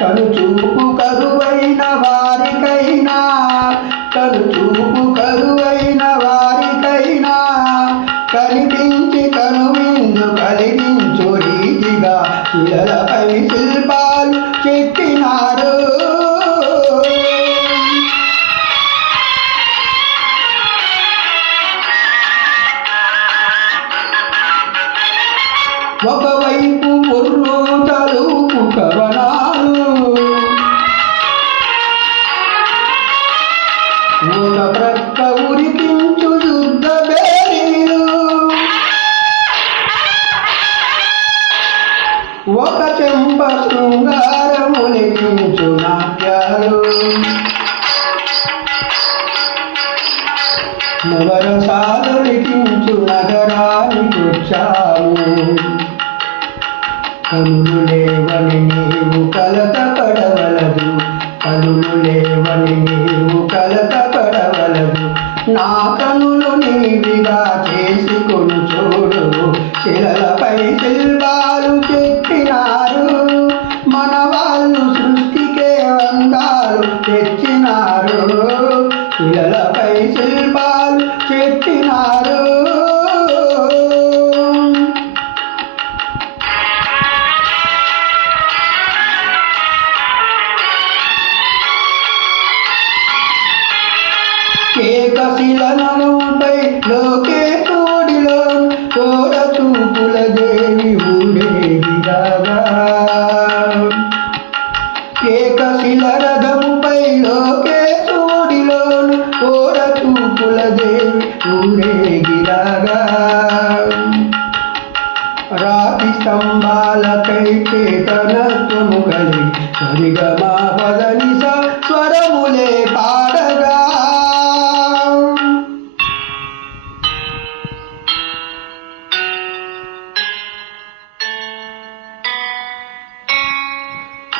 కనుచూపు కరువైన వారికైనా కనుచూపు కరువైన వారికైనా కనిపించి కనువిందు కలిగించు రీతిగా శిలలపై శిల్పాలు చెక్కినారు. ఒకవైపు ఉర్రు తలుపు కవనా నగరానికి వచ్చాము ఏకశిలనముపై లోకేశోడిలో కోర చూపుల దేవి ఊరేగిరాగా ఏకశిల రథముపై లోకేశోడిలో కోర చూపుల దేవి ఊరేగిరాగా రాతి స్తంభాలకై చేతనత్వము కలిగి సరిగమా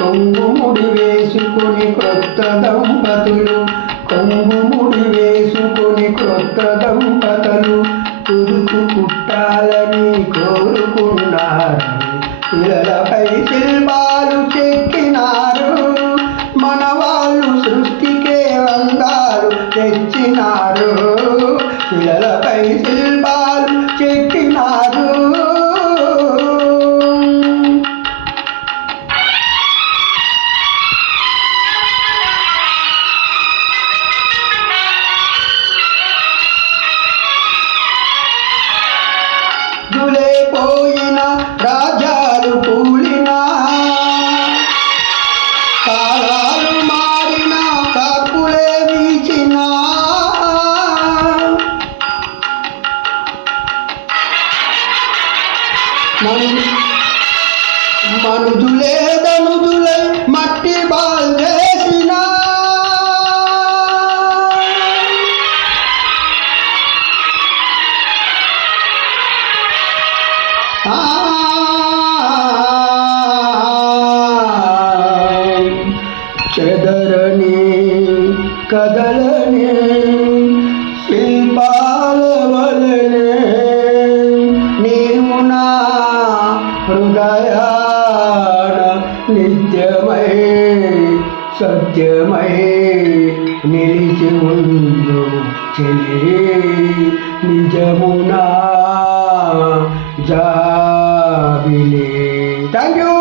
కొంగుముడి వేసుకుని క్రొత్త దంపతులు. కొంగుముడి వేసుకుని క్రొత్త దంపతులు. తురుకు కుట్టాలని కోరుకున్నారు పిల్లలపై శిల్పాలు చెక్కినారు. మన వాళ్ళు సృష్టికే అందాలు తెచ్చినారు. పిల్లలపై శిల్ప దులే పోయిన రాజాలు కూలినా. కాలాలు మారిన కాకులే వీచిన. మను మనుజులే దనుదు చెదరని కదలని శిల్పాల వలనే నీవు నా హృదయాన నిత్యమై సత్యమై నిలిచి ఉండు నిజమునా జాబిలే. Thank you